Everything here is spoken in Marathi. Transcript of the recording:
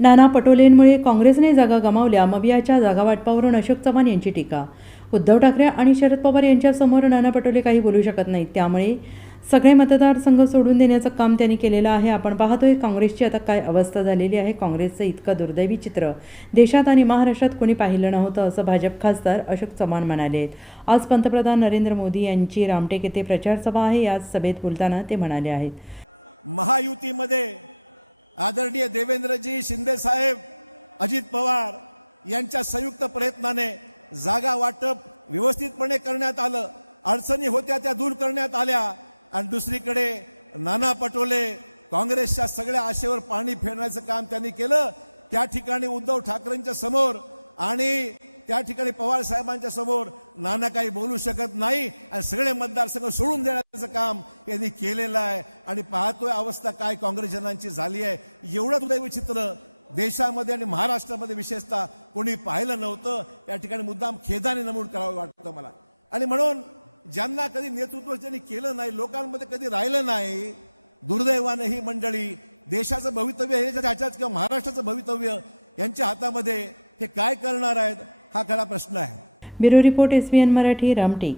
नाना पटोलेंमुळे काँग्रेसने जागा गमावल्या मवियाच्या जागावाटपावरून अशोक चव्हाण यांची टीका. उद्धव ठाकरे आणि शरद पवार यांच्यासमोर नाना पटोले काही बोलू शकत नाहीत. त्यामुळे सगळे मतदारसंघ सोडून देण्याचं काम त्यांनी केलेलं आहे. आपण पाहतोय काँग्रेसची आता काय अवस्था झालेली आहे. काँग्रेसचं इतकं दुर्दैवी चित्र. देशात आणि महाराष्ट्रात कोणी पाहिलं नव्हतं असं भाजप खासदार अशोक चव्हाण म्हणाले. आहेत आज पंतप्रधान नरेंद्र मोदी यांची रामटेक येथे प्रचारसभा आहे. याच सभेत बोलताना ते म्हणाले आहेत. महायुतीमध्ये आदरणीय देवेंद्रजी शिंदे साहेब अजित पवार यांच्या संयुक्त प्रयत्नाने जागा वाटप व्यवस्थितपणे करण्यात आलं. अडचणी होत्या त्या दूर करण्यात आल्या. आणि दुसरीकडे नाना पटोले काँग्रेसच्या सगळ्या आशेवर पाणी फेरण्याचं काम त्यांनी केलं. त्या ठिकाणी उद्धव ठाकरेंच्या समोर आणि त्या ठिकाणी पवार साहेबांच्या समोर नाना काही बोलू शकत नाही आणि सगळे मतदारसंघ सोडून देण्याचं काम यांनी केलेलं आहे. आणि पाहतोय अवस्था काय काँग्रेसजनांची झाली आहे. एवढं तुला विचित्र देशामध्ये आणि महाराष्ट्रामध्ये विशेषतः कोणी पाहिलं नव्हतं. या ठिकाणी मुद्दाम खेदाने नमूद करावं वाटतं मला. आणि म्हणून ज्यांना कधी नेतृत्व ज्यांनी केलं नाही लोकांमध्ये कधी राहिलं नाही दुर्दैवाने ही मंडळी देशाचं भवितव्य हे ह्याच्यात किंवा महाराष्ट्राचं भवितव्य यांच्या हातामध्ये हे काय करणार आहेत हा खरा प्रश्न आहे. Bureau report S B N Marathi Ramtek.